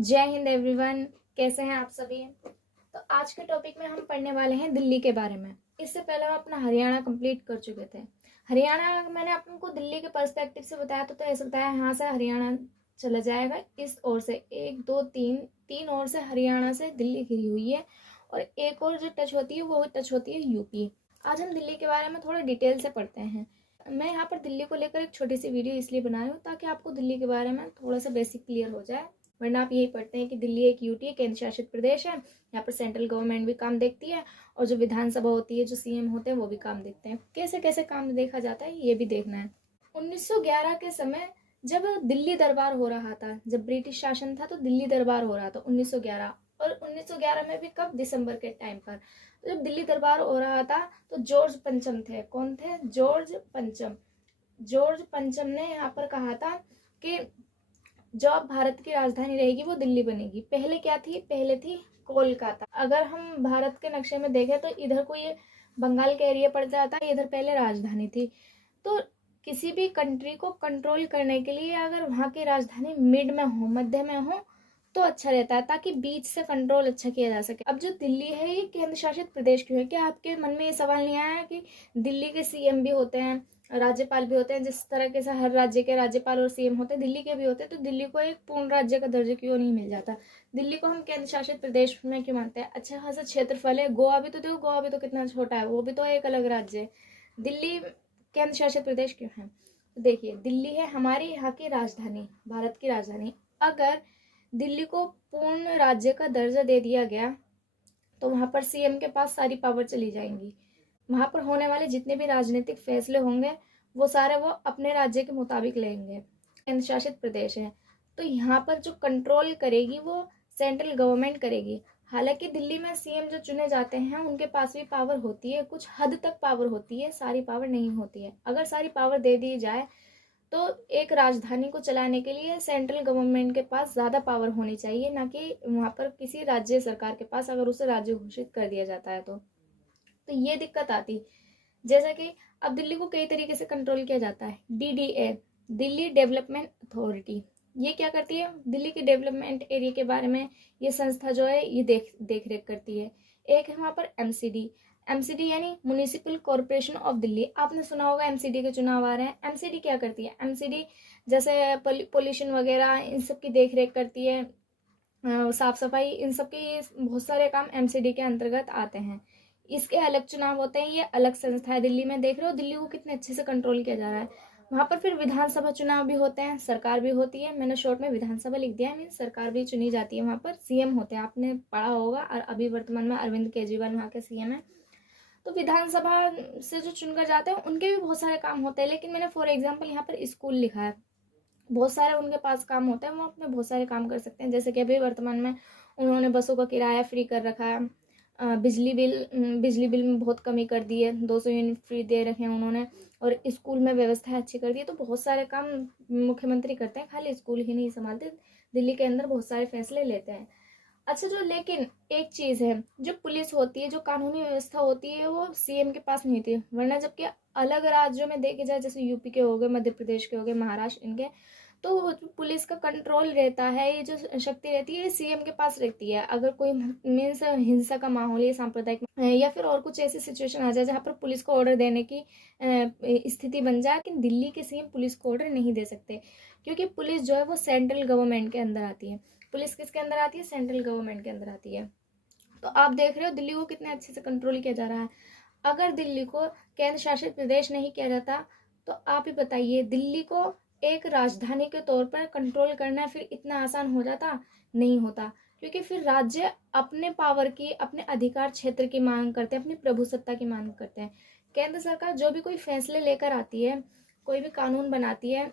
जय हिंद एवरीवन। कैसे हैं आप सभी। तो आज के टॉपिक में हम पढ़ने वाले हैं दिल्ली के बारे में। इससे पहले हम अपना हरियाणा कंप्लीट कर चुके थे। हरियाणा मैंने आपको दिल्ली के पर्सपेक्टिव से बताया तो ऐसा बताया यहाँ से हरियाणा चला जाएगा, इस ओर से 1 2 3 3 ओर से हरियाणा से दिल्ली घिरी हुई है और एक और जो टच होती है वो टच होती है यूपी। आज हम दिल्ली के बारे में थोड़ा डिटेल से पढ़ते हैं। मैं यहाँ पर दिल्ली को लेकर एक छोटी सी वीडियो इसलिए बना रही हूँ ताकि आपको दिल्ली के बारे में थोड़ा सा बेसिक क्लियर हो जाए, वरना आप यही पढ़ते हैं कि दिल्ली एक यूटी है, केंद्र शासित प्रदेश है। यहाँ पर सेंट्रल गवर्नमेंट भी काम देखती है और जो विधानसभा होती है, जो सीएम होते हैं वो भी काम देखते हैं। कैसे कैसे काम देखा जाता है ये भी देखना है। 1911 के समय जब दिल्ली दरबार हो रहा था, जब ब्रिटिश शासन था तो दिल्ली दरबार हो रहा था 1911। और 1911 में भी कब, दिसंबर के टाइम पर जब दिल्ली दरबार हो रहा था तो जॉर्ज पंचम थे। कौन थे? जॉर्ज पंचम। जॉर्ज पंचम ने यहाँ पर कहा था कि जो अब भारत की राजधानी रहेगी वो दिल्ली बनेगी। पहले क्या थी? पहले थी कोलकाता। अगर हम भारत के नक्शे में देखें तो इधर को ये बंगाल का एरिया पड़ जाता है, इधर पहले राजधानी थी। तो किसी भी कंट्री को कंट्रोल करने के लिए अगर वहाँ की राजधानी मिड में हो, मध्य में हो तो अच्छा रहता है, ताकि बीच से कंट्रोल अच्छा किया जा सके। अब जो दिल्ली है ये केंद्र शासित प्रदेश क्यों है? क्या आपके मन में ये सवाल नहीं आया कि दिल्ली के सीएम भी होते हैं, राज्यपाल भी होते हैं, जिस तरह से हर राज्य के राज्यपाल और सीएम होते हैं दिल्ली के भी होते हैं, तो दिल्ली को एक पूर्ण राज्य का दर्जा क्यों नहीं मिल जाता? दिल्ली को हम केंद्र शासित प्रदेश में क्यों मानते हैं? अच्छा खासा क्षेत्रफल है। गोवा भी तो देखो, गोवा भी तो कितना छोटा है, वो भी तो एक अलग राज्य है। दिल्ली केंद्र शासित प्रदेश क्यों है? तो देखिए, दिल्ली है हमारी यहाँ की राजधानी, भारत की राजधानी। अगर दिल्ली को पूर्ण राज्य का दर्जा दे दिया गया तो वहां पर सीएम के पास सारी पावर चली जाएंगी। वहां पर होने वाले जितने भी राजनीतिक फैसले होंगे वो सारे वो अपने राज्य के मुताबिक लेंगे। केंद्र शासित प्रदेश है तो यहाँ पर जो कंट्रोल करेगी वो सेंट्रल गवर्नमेंट करेगी। हालांकि दिल्ली में सीएम जो चुने जाते हैं उनके पास भी पावर होती है, कुछ हद तक पावर होती है, सारी पावर नहीं होती है। अगर सारी पावर दे दी जाए तो एक राजधानी को चलाने के लिए सेंट्रल गवर्नमेंट के पास ज़्यादा पावर होनी चाहिए, ना कि वहाँ पर किसी राज्य सरकार के पास, अगर उसे राज्य घोषित कर दिया जाता है तो ये दिक्कत आती। जैसा कि अब दिल्ली को कई तरीके से कंट्रोल किया जाता है। डीडीए, दिल्ली डेवलपमेंट अथॉरिटी, ये क्या करती है? दिल्ली के डेवलपमेंट एरिया के बारे में ये संस्था जो है ये देख रेख करती है। एक है वहाँ पर एमसीडी। एमसीडी यानी म्युनिसिपल कॉरपोरेशन ऑफ दिल्ली। आपने सुना होगा एमसीडी के चुनाव आ रहे हैं। एमसीडी क्या करती है? एमसीडी जैसे पोल्यूशन वगैरह इन सब की देख रेख करती है, साफ सफाई, इन सब के बहुत सारे काम एमसीडी के अंतर्गत आते हैं। इसके अलग चुनाव होते हैं, ये अलग संस्था है। दिल्ली में देख रहे हो दिल्ली को कितने अच्छे से कंट्रोल किया जा रहा है। वहां पर फिर विधानसभा चुनाव भी होते हैं, सरकार भी होती है। मैंने शॉर्ट में विधानसभा लिख दिया है, मीन सरकार भी चुनी जाती है। वहां पर सीएम होते हैं, आपने पढ़ा होगा। और अभी वर्तमान में अरविंद केजरीवाल वहाँ के सीएम है। तो विधानसभा से जो चुनकर जाते हैं उनके भी बहुत सारे काम होते हैं, लेकिन मैंने फॉर एग्जाम्पल यहाँ पर स्कूल लिखा है। बहुत सारे उनके पास काम होते हैं, वो अपने बहुत सारे काम कर सकते हैं। जैसे कि अभी वर्तमान में उन्होंने बसों का किराया फ्री कर रखा है, बिजली बिल में बहुत कमी कर दी है, 200 यूनिट फ्री दे रखे हैं उन्होंने, और स्कूल में व्यवस्था अच्छी कर दी है। तो बहुत सारे काम मुख्यमंत्री करते हैं, खाली स्कूल ही नहीं संभालते, दिल्ली के अंदर बहुत सारे फैसले लेते हैं। अच्छा, जो लेकिन एक चीज़ है, जो पुलिस होती है, जो कानूनी व्यवस्था होती है, वो सीएम के पास नहीं थी। वरना जबकि अलग राज्यों में देखे जाए, जैसे यूपी के हो गए, मध्य प्रदेश के हो गए, महाराष्ट्र, इनके तो पुलिस का कंट्रोल रहता है, ये जो शक्ति रहती है सीएम के पास रहती है। अगर कोई मीन्स हिंसा का माहौल या सांप्रदायिक या फिर और कुछ ऐसी सिचुएशन आ जाए जहाँ पर पुलिस को ऑर्डर देने की स्थिति बन जाए, लेकिन दिल्ली के सीएम पुलिस को ऑर्डर नहीं दे सकते, क्योंकि पुलिस जो है वो सेंट्रल गवर्नमेंट के अंदर आती है। पुलिस किसके अंदर आती है? सेंट्रल गवर्नमेंट के अंदर आती है। तो आप देख रहे हो दिल्ली को कितने अच्छे से कंट्रोल किया जा रहा है। अगर दिल्ली को केंद्र शासित प्रदेश नहीं किया जाता तो आप ही बताइए, दिल्ली को एक राजधानी के तौर पर कंट्रोल करना फिर इतना आसान हो जाता? नहीं होता, क्योंकि फिर राज्य अपने पावर की, अपने अधिकार क्षेत्र की मांग करते हैं, अपनी प्रभुसत्ता की मांग करते हैं। केंद्र सरकार जो भी कोई फैसले लेकर आती है, कोई भी कानून बनाती है,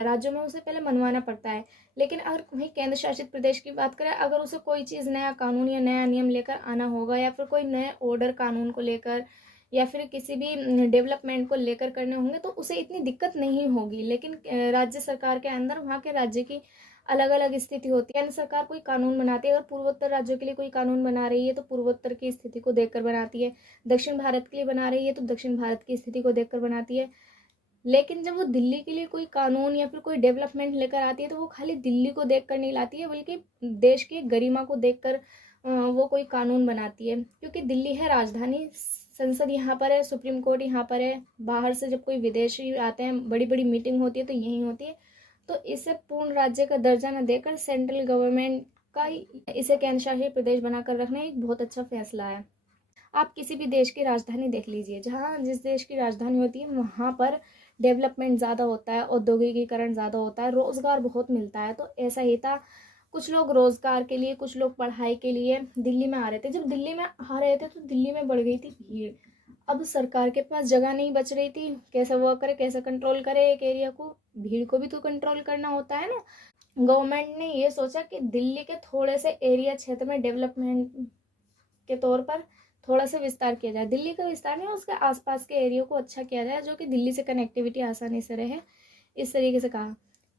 राज्यों में उसे पहले मनवाना पड़ता है। लेकिन अगर वहीं केंद्र शासित प्रदेश की बात करें, अगर उसे कोई चीज़, नया कानून या नया नियम लेकर आना होगा, या फिर कोई नए ऑर्डर कानून को लेकर, या फिर किसी भी डेवलपमेंट को लेकर करने होंगे, तो उसे इतनी दिक्कत नहीं होगी। लेकिन राज्य सरकार के अंदर वहाँ के राज्य की अलग अलग स्थिति होती है। केंद्र सरकार कोई कानून बनाती है, अगर पूर्वोत्तर राज्यों के लिए कोई कानून बना रही है तो पूर्वोत्तर की स्थिति को देखकर बनाती है, दक्षिण भारत के लिए बना रही है तो दक्षिण भारत की स्थिति को देखकर बनाती है। लेकिन जब वो दिल्ली के लिए कोई कानून या फिर कोई डेवलपमेंट लेकर आती है तो वो खाली दिल्ली को देखकर नहीं लाती है, बल्कि देश की गरिमा को देखकर वो कोई कानून बनाती है। क्योंकि दिल्ली है राजधानी, संसद यहाँ पर है, सुप्रीम कोर्ट यहाँ पर है, बाहर से जब कोई विदेशी आते हैं, बड़ी बड़ी मीटिंग होती है तो यहीं होती है। तो इसे पूर्ण राज्य का दर्जा न देकर सेंट्रल गवर्नमेंट का इसे केंद्र शासित प्रदेश बनाकर रखना एक बहुत अच्छा फैसला है। आप किसी भी देश की राजधानी देख लीजिए, जहाँ जिस देश की राजधानी होती है वहाँ पर डेवलपमेंट ज़्यादा होता है, औद्योगिकीकरण ज़्यादा होता है, रोज़गार बहुत मिलता है। तो ऐसा ही था, कुछ लोग रोज़गार के लिए, कुछ लोग पढ़ाई के लिए दिल्ली में आ रहे थे। जब दिल्ली में आ रहे थे तो दिल्ली में बढ़ गई थी भीड़। अब सरकार के पास जगह नहीं बच रही थी, कैसे वर्क करे, कैसे कंट्रोल करे एक एरिया को, भीड़ को भी तो कंट्रोल करना होता है ना। गवर्नमेंट ने ये सोचा कि दिल्ली के थोड़े से एरिया क्षेत्र में डेवलपमेंट के तौर पर थोड़ा सा विस्तार किया जाए। दिल्ली का विस्तार नहीं, उसके आसपास के एरिया को अच्छा किया जाए, जो कि दिल्ली से कनेक्टिविटी आसानी से रहे, इस तरीके से कहा।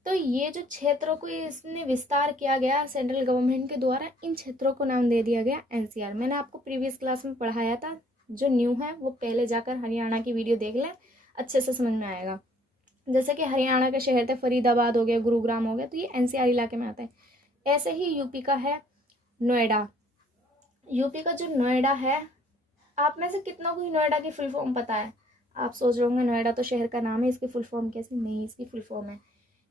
तो ये जो क्षेत्रों को इसने विस्तार किया गया सेंट्रल गवर्नमेंट के द्वारा, इन क्षेत्रों को नाम दे दिया गया एनसीआर। मैंने आपको प्रीवियस क्लास में पढ़ाया था, जो न्यू है वो पहले जाकर हरियाणा की वीडियो देख लें, अच्छे से समझ में आएगा। जैसे कि हरियाणा के शहर थे, फरीदाबाद हो गया, गुरुग्राम हो गया, तो ये एनसीआर इलाके में आता है। ऐसे ही यूपी का है नोएडा। यूपी का जो नोएडा है, आप में से कितनों को नोएडा की फुल फॉर्म पता है? आप सोच रहे होंगे नोएडा तो शहर का नाम है, इसकी फुल फॉर्म कैसे? नहीं, इसकी फुल फॉर्म है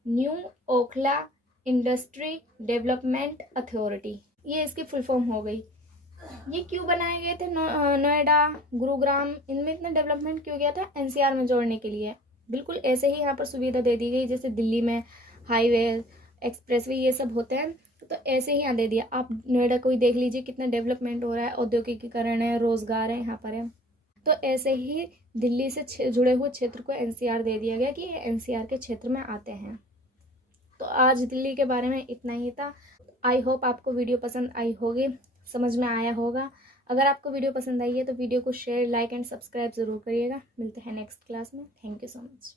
new Okhla industry development authority. ये इसकी फुल फॉर्म हो गई। ये क्यों बनाए गए थे? नोएडा, गुरुग्राम, इनमें इतना डेवलपमेंट क्यों गया था? एनसीआर में जोड़ने के लिए। बिल्कुल ऐसे ही यहाँ पर सुविधा दे दी गई, जैसे दिल्ली में हाईवे, एक्सप्रेसवे, ये सब होते हैं, तो ऐसे ही यहाँ दे दिया। आप नोएडा को ही देख लीजिए, कितना डेवलपमेंट हो रहा है, औद्योगिकीकरण है, रोजगार है यहाँ पर है। तो ऐसे ही दिल्ली से जुड़े हुए क्षेत्र को एनसीआर दे दिया गया कि ये एनसीआर के क्षेत्र में आते हैं। तो आज दिल्ली के बारे में इतना ही था। आई होप आपको वीडियो पसंद आई होगी, समझ में आया होगा। अगर आपको वीडियो पसंद आई है तो वीडियो को शेयर, लाइक एंड सब्सक्राइब ज़रूर करिएगा। मिलते हैं नेक्स्ट क्लास में। Thank you so much.